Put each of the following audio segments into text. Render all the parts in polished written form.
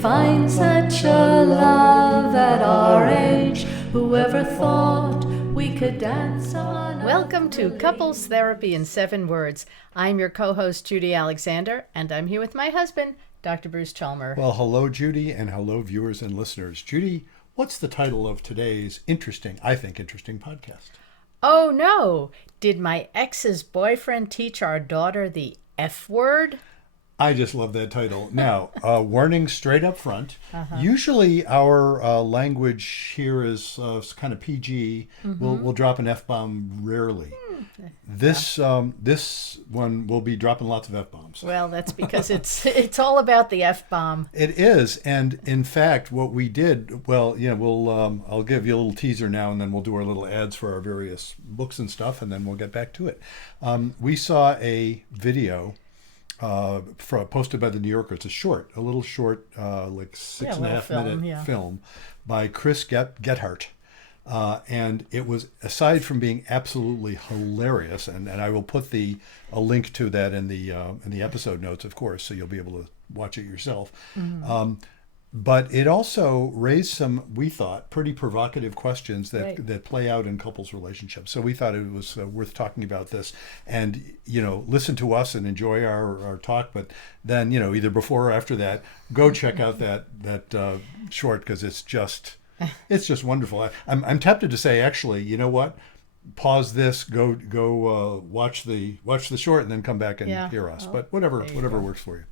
find such a love at our age. Whoever thought we could dance on? Welcome to Couples Therapy in 7 Words. I'm your co-host, Judy Alexander, and I'm here with my husband, Dr. Bruce Chalmer. Well, hello, Judy, and hello, viewers and listeners. Judy, what's the title of today's interesting podcast? Oh, no. Did my ex's boyfriend teach our daughter the F word? I just love that title. Now, warning straight up front. Usually our language here is kind of PG. We'll drop an F-bomb rarely. This one will be dropping lots of F-bombs. Well, that's because it's all about the F-bomb. It is, and in fact, what we did, I'll give you a little teaser now, and then we'll do our little ads for our various books and stuff, and then we'll get back to it. We saw a video posted by the New Yorker. It's a little short, like 6.5 minute film by Chris Gethard. And it was, aside from being absolutely hilarious, and I will put a link to that in the episode notes, of course, so you'll be able to watch it yourself. But it also raised some, we thought, pretty provocative questions that play out in couples' relationships. So we thought it was worth talking about this, and listen to us and enjoy our talk. But then either before or after that, go check out that short, because it's just wonderful. I'm tempted to say, actually, you know what? Pause this, go watch the short, and then come back and hear us. But whatever works for you.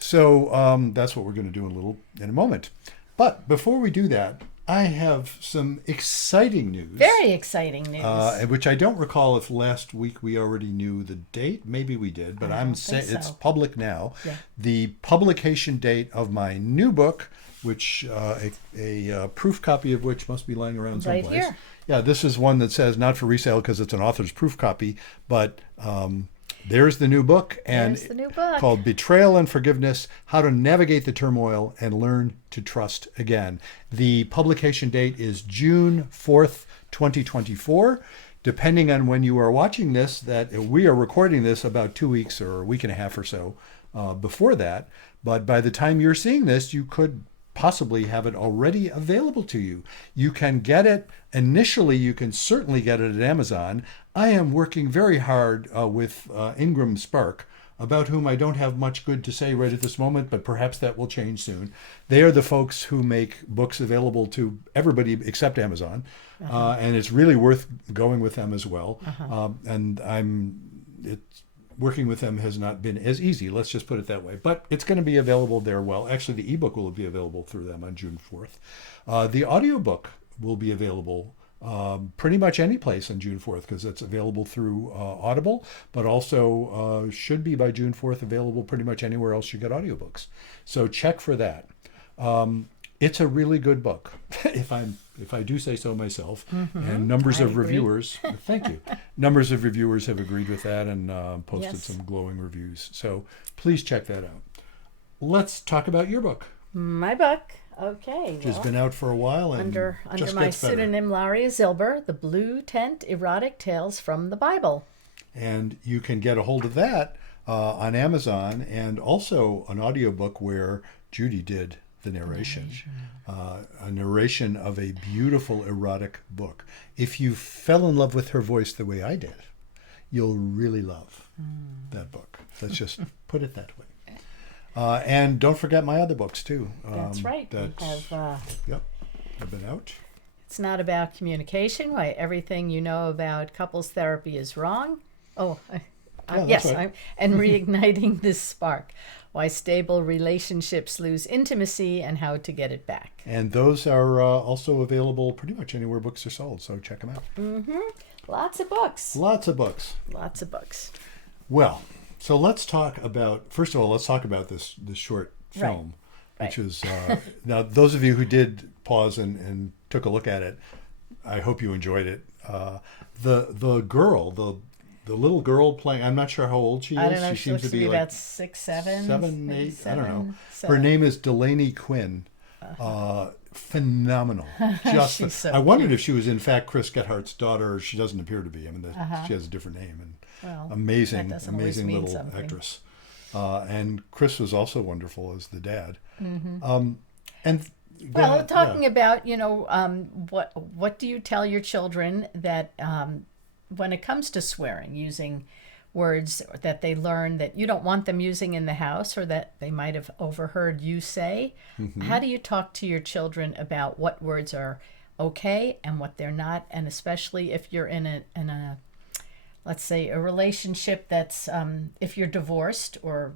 So that's what we're going to do in a moment. But before we do that, I have some exciting news. Very exciting news. Which I don't recall if last week we already knew the date. Maybe we did, but I'm saying it's public now. Yeah. The publication date of my new book, which a proof copy of which must be lying around someplace. Right here. Yeah, this is one that says not for resale because it's an author's proof copy, but there's the new book, and called Betrayal and Forgiveness: How to Navigate the Turmoil and Learn to Trust Again. The publication date is June 4th, 2024. Depending on when you are watching this, that we are recording this about 2 weeks or a week and a half or so before that. But by the time you're seeing this, you could possibly have it already available to you. You can get it initially. You can certainly get it at Amazon. I am working very hard with Ingram Spark, about whom I don't have much good to say right at this moment, but perhaps that will change soon. They are the folks who make books available to everybody except Amazon, and it's really worth going with them as well. Working with them has not been as easy, let's just put it that way. But it's going to be available there. Well, actually, the ebook will be available through them on June 4th. The audiobook will be available pretty much any place on June 4th, because it's available through Audible, but also should be by June 4th available pretty much anywhere else you get audiobooks. So check for that. It's a really good book, if I do say so myself. And numbers of reviewers, thank you. Numbers of reviewers have agreed with that and posted some glowing reviews. So please check that out. Let's talk about your book. My book, okay. Which has been out for a while and under my pseudonym Laria Zilber, The Blue Tent Erotic Tales from the Bible. And you can get a hold of that on Amazon, and also an audiobook where Judy did the narration, a narration of a beautiful erotic book. If you fell in love with her voice the way I did, you'll really love that book. Let's just put it that way. And don't forget my other books too. That's right. Have been out. It's Not About Communication: Why Everything You Know About Couples Therapy Is Wrong. Yes, right. And Reigniting This Spark: Why Stable Relationships Lose Intimacy and How to Get It Back. And those are also available pretty much anywhere books are sold, so check them out. Lots of books. Lots of books. Lots of books. Well, so let's talk about this short film, which is, now those of you who did pause and took a look at it, I hope you enjoyed it. The girl, the little girl playing, I'm not sure how old she is. I don't know, she seems to be like about 6, 7, 7, 8, I don't know. 7. Her name is Delaney Quinn. Phenomenal. She's so I wondered if she was in fact Chris Gethard's daughter. She doesn't appear to be. I mean, she has a different name. And amazing little actress. And Chris was also wonderful as the dad. And go Well, ahead. talking Yeah. about, what do you tell your children that when it comes to swearing, using words that they learn that you don't want them using in the house or that they might have overheard you say? How do you talk to your children about what words are okay and what they're not? And especially if you're in a let's say a relationship that's if you're divorced or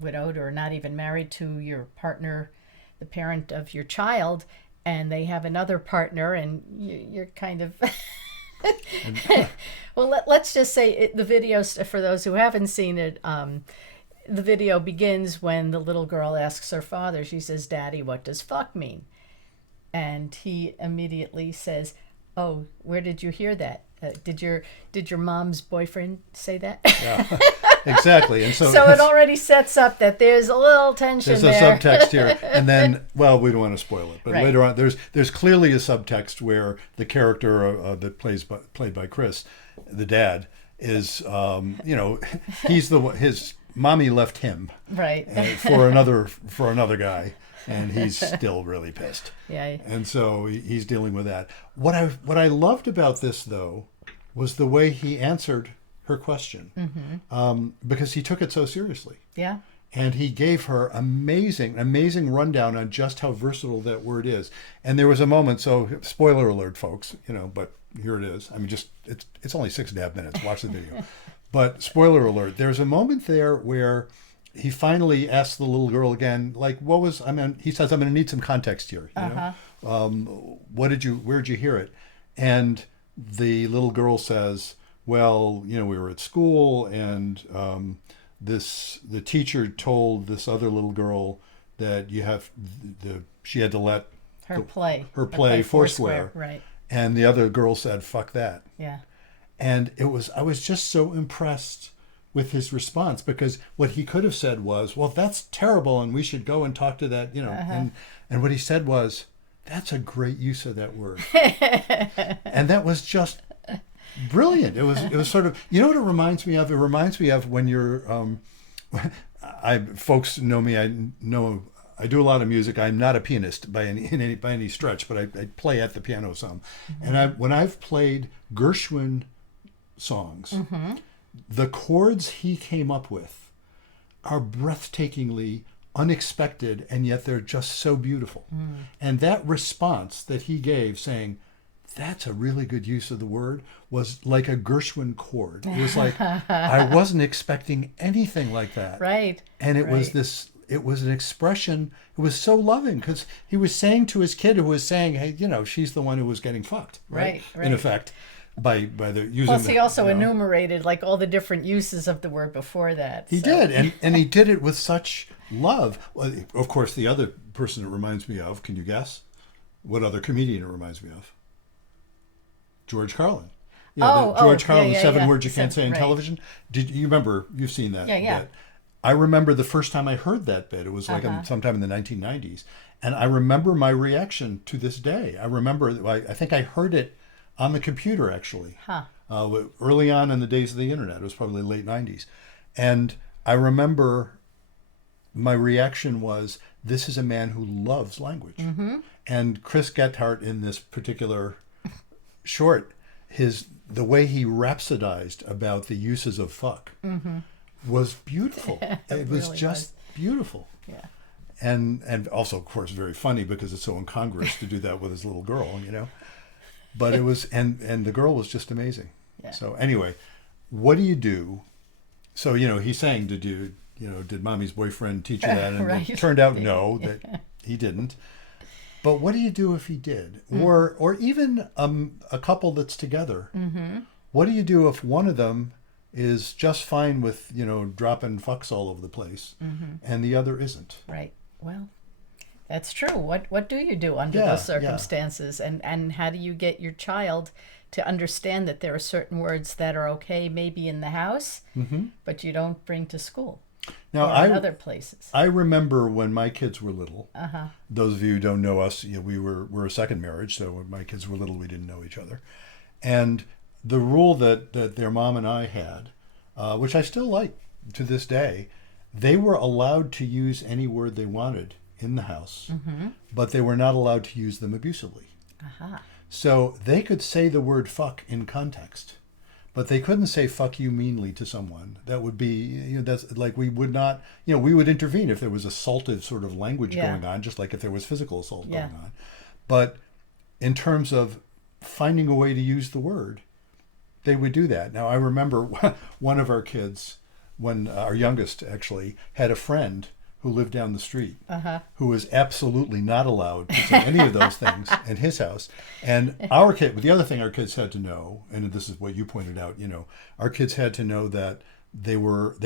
widowed or not even married to your partner, the parent of your child, and they have another partner, and you're kind of well, let's just say the video, for those who haven't seen it, the video begins when the little girl asks her father, she says, "Daddy, what does fuck mean?" And he immediately says, "Oh, where did you hear that? Did your mom's boyfriend say that?" Yeah. Exactly. And so, So it already sets up that there's a little tension there's there. a subtext here, and then, well, we don't want to spoil it, but Right. later on, there's clearly a subtext where the character that played by Chris, the dad, is he's the one, his mommy left him Right. for another guy, and he's still really pissed. Yeah. And so he's dealing with that. What I loved about this, though, was the way he answered her question, because he took it so seriously. Yeah. And he gave her amazing rundown on just how versatile that word is. And there was a moment, so spoiler alert, folks, but here it is. I mean, just it's only 6.5 minutes. Watch the video. But spoiler alert, there's a moment there where he finally asks the little girl again, like, he says, I'm going to need some context here. Where'd you hear it? And the little girl says, well, we were at school, and the teacher told this other little girl that she had to let Her play Foursquare. Right. And the other girl said, fuck that. Yeah. And I was just so impressed with his response, because what he could have said was, well, that's terrible, and we should go and talk to that, and what he said was, that's a great use of that word. And that was just brilliant. It was sort of, what it reminds me of? It reminds me of when you're, folks know me, I do a lot of music. I'm not a pianist by any stretch, but I play at the piano some. And when I've played Gershwin songs, the chords he came up with are breathtakingly unexpected, and yet they're just so beautiful. And that response that he gave, saying, that's a really good use of the word, was like a Gershwin chord. It was like, I wasn't expecting anything like that. Right. And it was an expression, it was so loving, because he was saying to his kid, who was saying, hey, she's the one who was getting fucked. Right. In effect, by the using. Plus, he also enumerated like all the different uses of the word before that. He did, and he did it with such love. Well, of course, the other person it reminds me of, can you guess? What other comedian it reminds me of? George Carlin. George Carlin, yeah, 7 words you can't say on right. television. Did you remember? You've seen that. Yeah. Bit. I remember the first time I heard that bit. It was like sometime in the 1990s, and I remember my reaction to this day. I remember, I think I heard it on the computer, actually. Early on in the days of the internet. It was probably late 90s. And I remember my reaction was, this is a man who loves language. And Chris Gethard, in this particular short, the way he rhapsodized about the uses of fuck was beautiful. It was really just beautiful. Yeah. And also, of course, very funny, because it's so incongruous to do that with his little girl, But it was, and the girl was just amazing. Yeah. So anyway, what do you do? So, he's saying, did mommy's boyfriend teach you that? And Right. it turned out no, that he didn't. But what do you do if he did? Or even a couple that's together. What do you do if one of them is just fine with, dropping fucks all over the place, and the other isn't? Right. Well, that's true. What do you do under those circumstances? And how do you get your child to understand that there are certain words that are okay maybe in the house, but you don't bring to school now, or in other places? I remember when my kids were little. Those of you who don't know us, we're a second marriage, so when my kids were little, we didn't know each other. And the rule that their mom and I had, which I still like to this day, they were allowed to use any word they wanted in the house, but they were not allowed to use them abusively. So they could say the word fuck in context, but they couldn't say fuck you meanly to someone. That would be, that's like, we would not, we would intervene if there was assaultive sort of language going on, just like if there was physical assault going on. But in terms of finding a way to use the word, they would do that. Now, I remember one of our kids, when our youngest actually had a friend who lived down the street, who was absolutely not allowed to say any of those things in his house. And the other thing our kids had to know, and this is what you pointed out, our kids had to know that they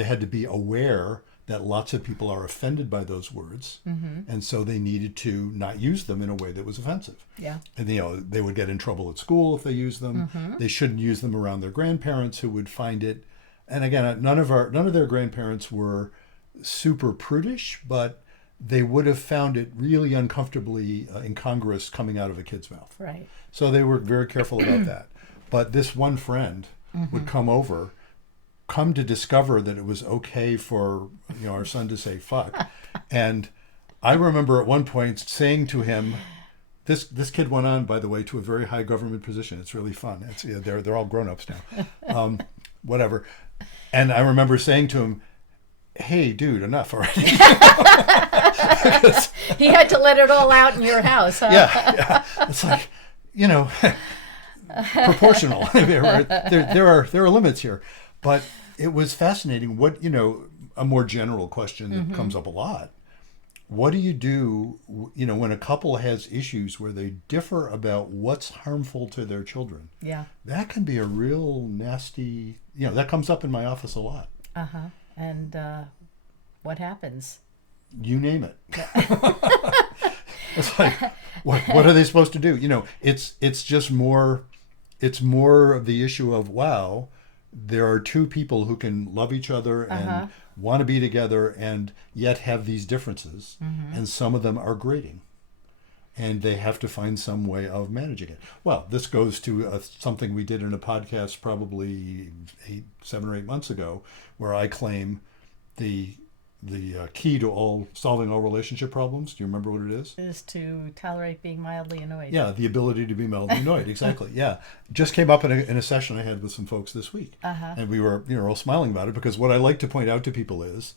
had to be aware that lots of people are offended by those words, and so they needed to not use them in a way that was offensive. Yeah. And they would get in trouble at school if they used them. They shouldn't use them around their grandparents, who would find it. And again, none of their grandparents were super prudish, but they would have found it really uncomfortably incongruous coming out of a kid's mouth. Right. So they were very careful about that. But this one friend would come to discover that it was okay for our son to say fuck. And I remember at one point saying to him, this kid went on, by the way, to a very high government position. It's really fun. They're all grown-ups now. Whatever. And I remember saying to him, hey, dude, enough already. He had to let it all out in your house, huh? Yeah. It's like, proportional. there are limits here. But it was fascinating. What, a more general question that comes up a lot. What do you do, when a couple has issues where they differ about what's harmful to their children? Yeah. That can be a real nasty, that comes up in my office a lot. And what happens? You name it. It's like, what are they supposed to do? It's just more, it's more of the issue of, wow, there are two people who can love each other and want to be together and yet have these differences. And some of them are grating. And they have to find some way of managing it. Well, this goes to something we did in a podcast probably 7 or 8 months ago, where I claim the key to solving all relationship problems. Do you remember what it is? Is to tolerate being mildly annoyed. Yeah, the ability to be mildly annoyed. Exactly. Yeah, just came up in a session I had with some folks this week, and we were all smiling about it, because what I like to point out to people is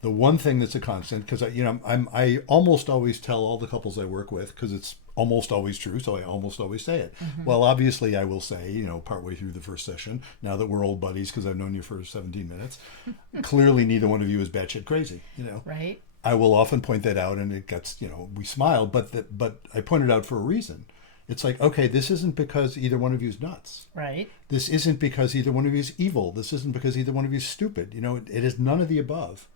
the one thing that's a constant, because I almost always tell all the couples I work with, because it's almost always true, so I almost always say it. Well, obviously I will say, partway through the first session, now that we're old buddies because I've known you for 17 minutes, clearly neither one of you is batshit crazy. Right. I will often point that out, and it gets, we smile, but I point it out for a reason. It's like, okay, this isn't because either one of you is nuts. Right. This isn't because either one of you is evil. This isn't because either one of you is stupid. It is none of the above.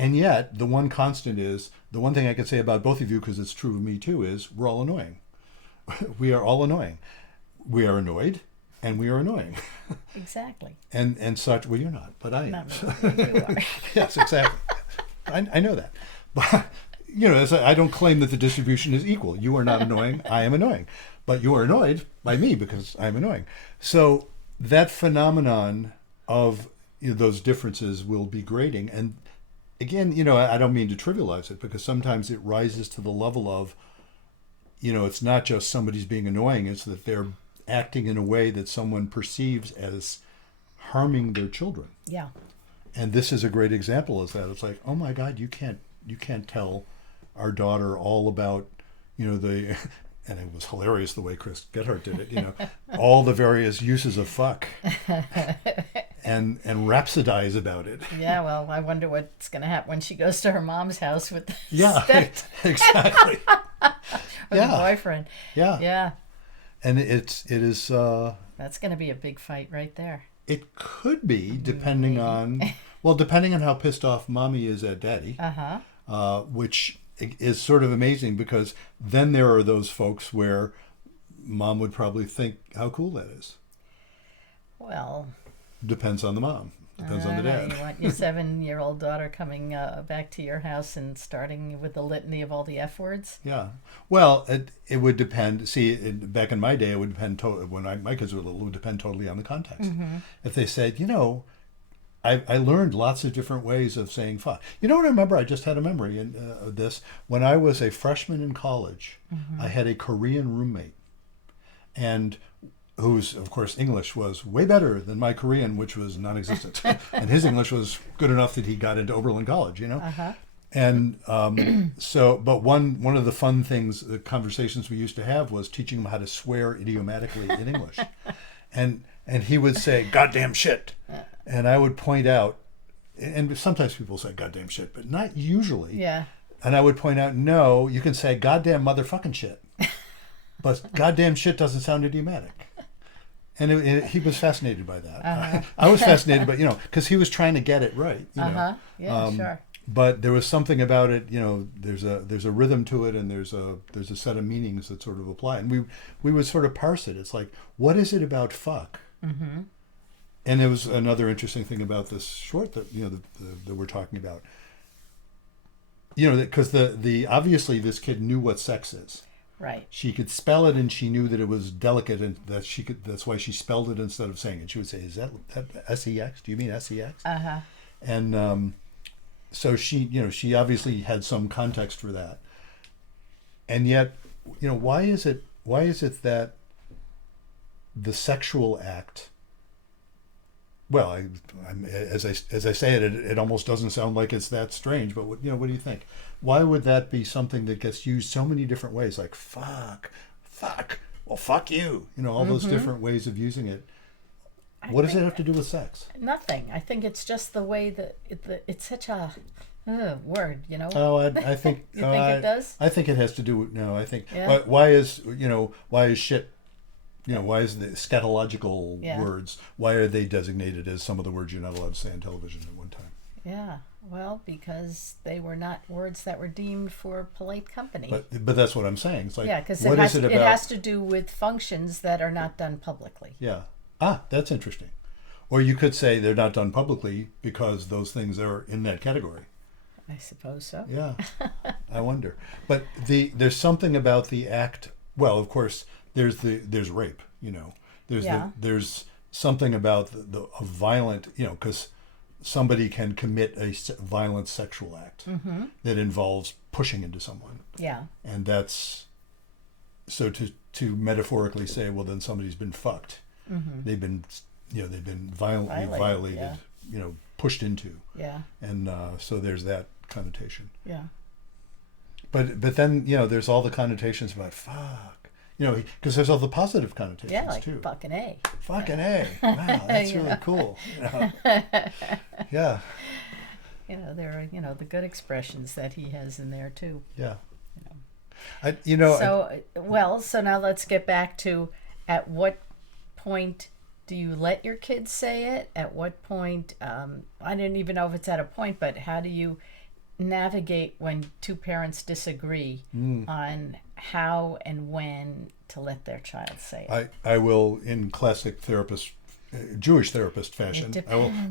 And yet, the one constant is, the one thing I can say about both of you, because it's true of me too, is we're all annoying. We are all annoying. We are annoyed, and we are annoying. Exactly. And such, well, you're not, but I am. Not really. You are. Yes, exactly. I know that. But, I don't claim that the distribution is equal. You are not annoying, I am annoying. But you are annoyed by me because I'm annoying. So that phenomenon of those differences will be grating. And again, I don't mean to trivialize it, because sometimes it rises to the level of, it's not just somebody's being annoying, it's that they're acting in a way that someone perceives as harming their children. Yeah. And this is a great example of that. It's like, oh my God, you can't tell our daughter all about, the, and it was hilarious the way Chris Gethard did it, all the various uses of fuck. And rhapsodize about it. Yeah, well, I wonder what's going to happen when she goes to her mom's house with the exactly. or the boyfriend. Yeah. And it is. That's going to be a big fight right there. It could be, depending on how pissed off mommy is at daddy. Which is sort of amazing, because then there are those folks where mom would probably think how cool that is. Well, depends on the mom. Depends on the dad. You want your 7-year-old daughter coming back to your house and starting with the litany of all the F words? Yeah. Well, it would depend. See, back in my day, it would depend. When my kids were little, it would depend totally on the context. If they said, I learned lots of different ways of saying fuck. You know what I remember? I just had a memory of this. When I was a freshman in college, I had a Korean roommate, and whose, of course, English was way better than my Korean, which was non-existent. And his English was good enough that he got into Oberlin College, And but one of the fun things, the conversations we used to have was teaching him how to swear idiomatically in English. And he would say, "Goddamn shit." And I would point out, and sometimes people say goddamn shit, but not usually. Yeah. And I would point out, no, you can say goddamn motherfucking shit. But goddamn shit doesn't sound idiomatic. And he was fascinated by that. I was fascinated, but because he was trying to get it right. Yeah, sure. But there was something about it. There's a rhythm to it, and there's a set of meanings that sort of apply. And we would sort of parse it. It's like, what is it about fuck? Mm-hmm. And it was another interesting thing about this short that that we're talking about. Because the obviously this kid knew what sex is. Right. She could spell it, and she knew that it was delicate, and that she could. That's why she spelled it instead of saying it. She would say, "Is that sex? Do you mean sex?" And so she obviously had some context for that. And yet, why is it that the sexual act? Well, as I say it almost doesn't sound like it's that strange. But what do you think? Why would that be something that gets used so many different ways? Like fuck, well, fuck you. All those different ways of using it. What does it have to do with sex? Nothing. I think it's just the way that it's such a word. Oh, I think. You think it does? I think it has to do with I think. Yeah. Why is shit? Why is the scatological words? Why are they designated as some of the words you're not allowed to say on television at one time? Yeah. Well, because they were not words that were deemed for polite company. But that's what I'm saying. It's like, because what is it about? It has to do with functions that are not done publicly. Yeah. That's interesting. Or you could say they're not done publicly because those things are in that category. I suppose so. Yeah. I wonder. But there's something about the act. Well, of course, there's rape. There's something about a violent. Because somebody can commit a violent sexual act that involves pushing into someone. Yeah. And that's so to metaphorically say, well, then somebody's been fucked. Mm-hmm. They've been violently violated. Yeah. Pushed into. Yeah. And so there's that connotation. Yeah. But then there's all the connotations about fuck. Because there's all the positive connotations too. Fucking A. Fucking A. Wow, that's really cool. Yeah. There are the good expressions that he has in there too. Yeah. So now let's get back to at what point do you let your kids say it? At what point? I didn't even know if it's at a point, but how do you navigate when two parents disagree on how and when to let their child say it? I will, in classic Jewish therapist fashion.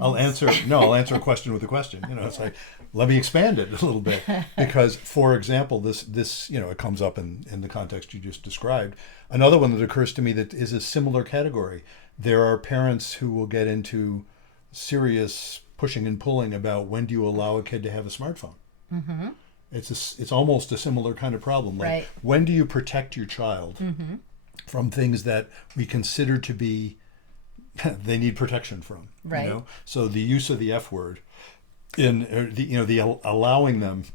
I'll answer a question with a question. It's like, let me expand it a little bit, because, for example, this it comes up in the context you just described. Another one that occurs to me that is a similar category. There are parents who will get into serious pushing and pulling about when do you allow a kid to have a smartphone. Mm-hmm. It's almost a similar kind of problem. Like, right. When do you protect your child from things that we consider to be they need protection from? Right. So the use of the F word in the allowing them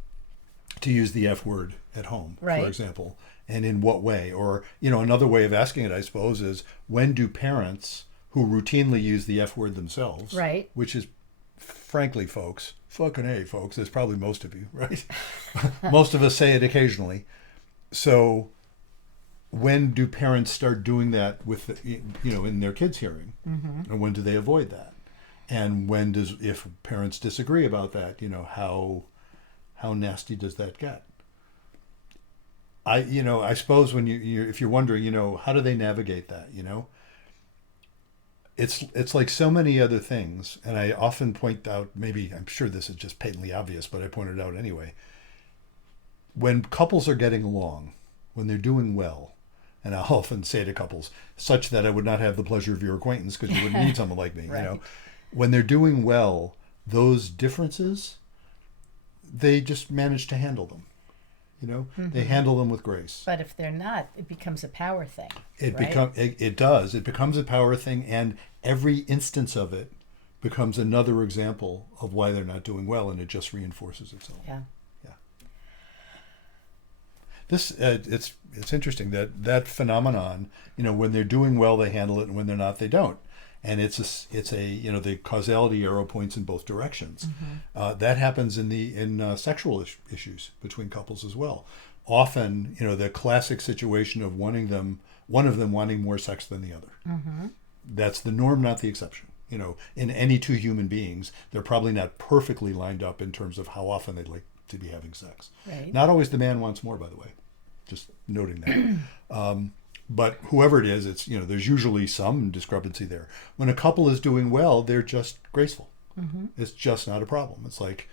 to use the F word at home, right. for example, and in what way? Or another way of asking it, I suppose, is when do parents who routinely use the F word themselves, right, which is, frankly, fucking A, folks, there's probably most of you, right? Most of us say it occasionally. So when do parents start doing that with in their kids' hearing, and when do they avoid that? And if parents disagree about that, how nasty does that get? I suppose when if you're wondering, how do they navigate that? It's like so many other things, and I often point out, I'm sure this is just patently obvious, but I point it out anyway. When couples are getting along, when they're doing well, and I'll often say to couples, such that I would not have the pleasure of your acquaintance because you wouldn't need someone like me, right. When they're doing well, those differences, they just manage to handle them. They handle them with grace. But if they're not, it becomes a power thing. It does. It becomes a power thing, and every instance of it becomes another example of why they're not doing well, and it just reinforces itself. Yeah. This it's interesting that phenomenon. When they're doing well, they handle it, and when they're not, they don't. And it's a the causality arrow points in both directions. That happens in sexual issues between couples as well. Often, the classic situation of one of them wanting more sex than the other. That's the norm, not the exception. In any two human beings, they're probably not perfectly lined up in terms of how often they'd like to be having sex. Right. Not always the man wants more, by the way. Just noting that. But whoever it is, it's there's usually some discrepancy there. When a couple is doing well, they're just graceful. It's just not a problem. It's like,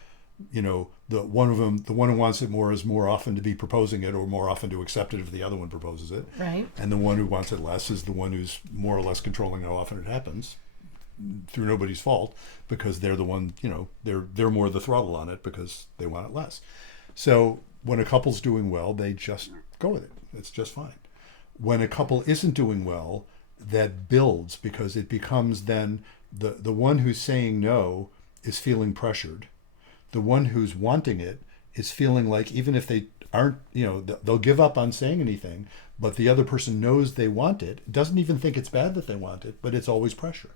the one who wants it more is more often to be proposing it, or more often to accept it if the other one proposes it. Right. And the one who wants it less is the one who's more or less controlling how often it happens, through nobody's fault, because they're the one, they're more the throttle on it because they want it less. So when a couple's doing well, they just go with it. It's just fine. When a couple isn't doing well, that builds, because it becomes then the one who's saying no is feeling pressured. The one who's wanting it is feeling like, even if they aren't, they'll give up on saying anything, but the other person knows they want it, doesn't even think it's bad that they want it, but it's always pressure.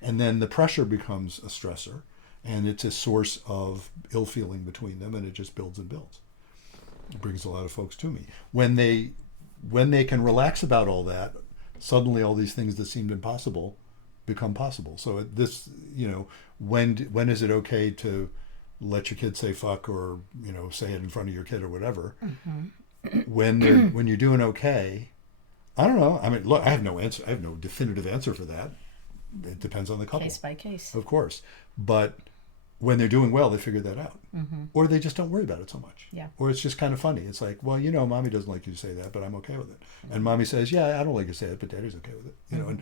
And then the pressure becomes a stressor, and it's a source of ill feeling between them, and it just builds and builds. It brings a lot of folks to me. When they can relax about all that, suddenly all these things that seemed impossible become possible. So when is it okay to let your kid say fuck, or say it in front of your kid or whatever? When you're doing okay, I don't know. I mean, look, I have no answer. I have no definitive answer for that. It depends on the couple. Case by case. Of course. But when they're doing well, they figure that out. Or they just don't worry about it so much. Yeah. Or it's just kind of funny. It's like, well, mommy doesn't like you to say that, but I'm okay with it. And mommy says, yeah, I don't like you to say it, but daddy's okay with it. And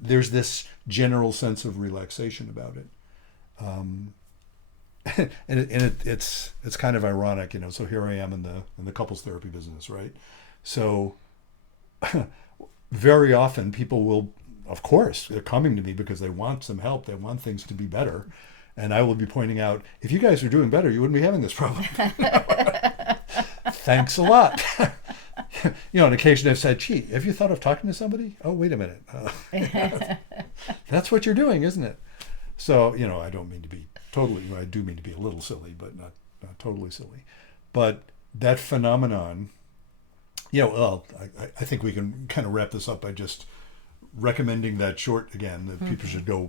there's this general sense of relaxation about it. And it's kind of ironic, so here I am in the couples therapy business, right? So very often people will, of course, they're coming to me because they want some help. They want things to be better. And I will be pointing out, if you guys were doing better, you wouldn't be having this problem. Thanks a lot. On occasion I've said, gee, have you thought of talking to somebody? Oh, wait a minute. That's what you're doing, isn't it? So, I don't mean to be totally, I do mean to be a little silly, but not totally silly. But that phenomenon, I think we can kind of wrap this up by just recommending that short again, that people should go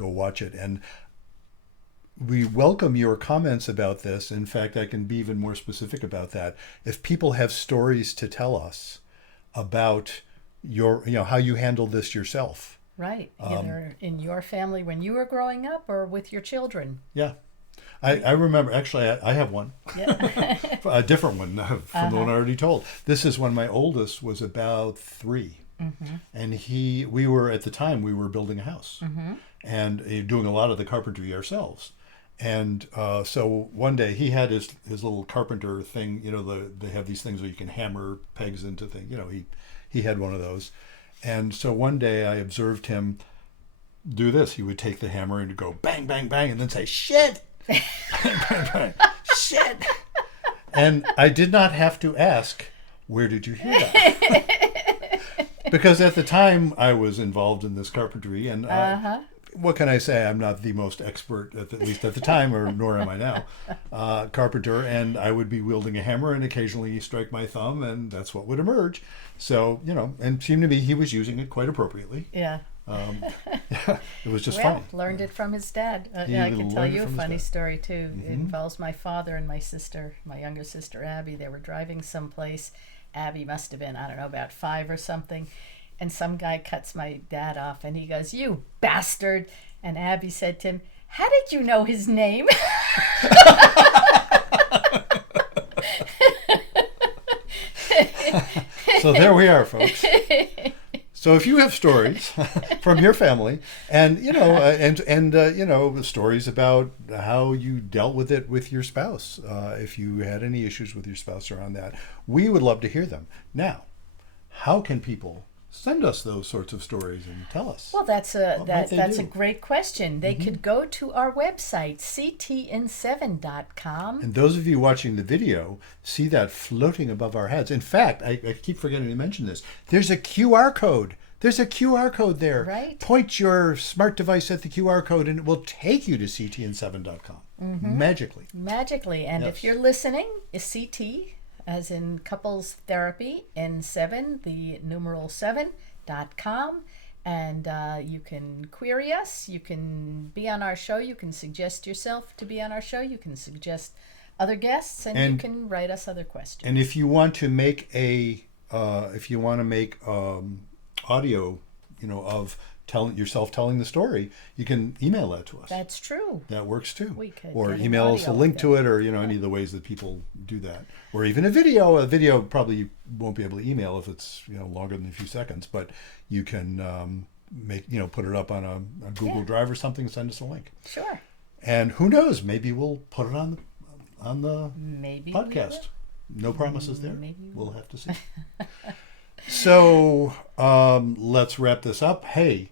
watch it. And we welcome your comments about this. In fact, I can be even more specific about that. If people have stories to tell us about your, how you handle this yourself. Right. Either in your family when you were growing up, or with your children. Yeah. I remember, actually, I have one. Yeah. A different one from the one I already told. This is when my oldest was about 3. And we were building a house and doing a lot of the carpentry ourselves. And so one day he had his little carpenter thing, they have these things where you can hammer pegs into things, he had one of those. And so one day I observed him do this. He would take the hammer and go bang, bang, bang, and then say, shit, bang, bang, bang, shit. And I did not have to ask, where did you hear that? Because at the time I was involved in this carpentry, and what can I say? I'm not the most expert, at least at the time, nor am I now, carpenter. And I would be wielding a hammer and occasionally strike my thumb, and that's what would emerge. So, and seemed to me he was using it quite appropriately. Yeah. It was just funny. Learned it from his dad. I can tell you a funny story too. It involves my father and my sister, my younger sister Abby. They were driving someplace. Abby must have been, I don't know, about 5 or something. And some guy cuts my dad off and he goes, "You bastard." And Abby said to him, "How did you know his name?" So there we are, folks. So if you have stories from your family, and stories about how you dealt with it with your spouse, if you had any issues with your spouse around that, we would love to hear them. Now, how can people send us those sorts of stories and tell us? Well, that's a do? great question. They could go to our website, ctin7.com. And those of you watching the video see that floating above our heads. In fact, I keep forgetting to mention this. There's a QR code. There's a QR code there. Right. Point your smart device at the QR code and it will take you to ctin7.com. Magically. And Yes. if you're listening, is CT, as in couples therapy, N7, the numeral 7.com. And you can query us. You can be on our show. You can suggest yourself to be on our show. You can suggest other guests, and you can write us other questions. And if you want to make audio, of telling the story, you can email that to us. That's true. That works too. We could or get an email us a audio link of to it. it, or any of the ways that people do that. Or even a video. A video probably you won't be able to email if it's longer than a few seconds, but you can put it up on a Google Drive or something. Send us a link. Sure. And who knows? Maybe we'll put it on the Maybe podcast. No promises there. Maybe We'll have to see. So let's wrap this up. Hey,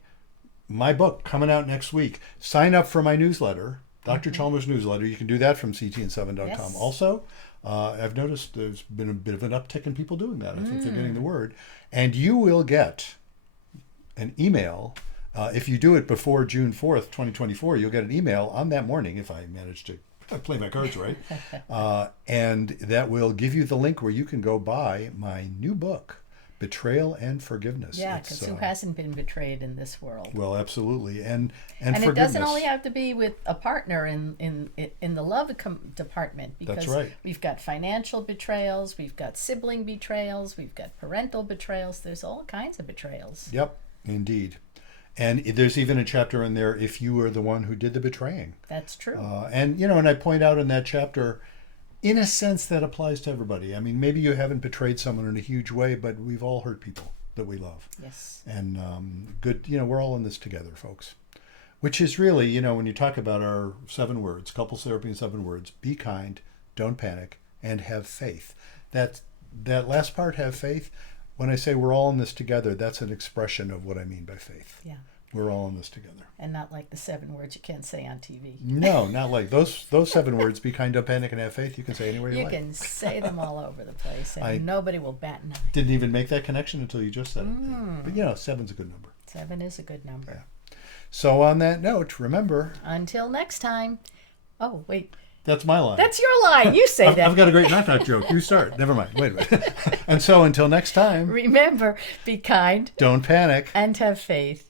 my book coming out next week. Sign up for my newsletter, Dr. Chalmers' newsletter. You can do that from ctn7.com. Yes. Also, I've noticed there's been a bit of an uptick in people doing that. I think they're getting the word. And you will get an email. If you do it before June 4th, 2024, you'll get an email on that morning, if I manage to play my cards right. And that will give you the link where you can go buy my new book, Betrayal and Forgiveness. Yeah, because who hasn't been betrayed in this world? Well, absolutely, and And forgiveness. it doesn't only have to be with a partner in the love department, because That's right. we've got financial betrayals, we've got sibling betrayals, we've got parental betrayals. There's all kinds of betrayals. Yep, indeed. And there's even a chapter in there if you were the one who did the betraying. That's true. And I point out in that chapter, in a sense, that applies to everybody. I mean, maybe you haven't betrayed someone in a huge way, but we've all hurt people that we love. Yes. And good, we're all in this together, folks. Which is really, when you talk about our 7 words, couples therapy in 7 words: be kind, don't panic, and have faith. That last part, have faith. When I say we're all in this together, that's an expression of what I mean by faith. Yeah. We're all in this together. And not like the 7 words you can't say on TV. No, not like those 7 words: be kind, don't panic, and have faith. You can say anywhere you like. You can say them all over the place, and nobody will bat an eye. Didn't even make that connection until you just said it. But 7's a good number. 7 is a good number. Yeah. So on that note, remember. Until next time. Oh, wait. That's my line. That's your line. You say that. I've got a great knock-knock joke. You start. Never mind. Wait a minute. And so until next time. Remember, be kind. Don't panic. And have faith.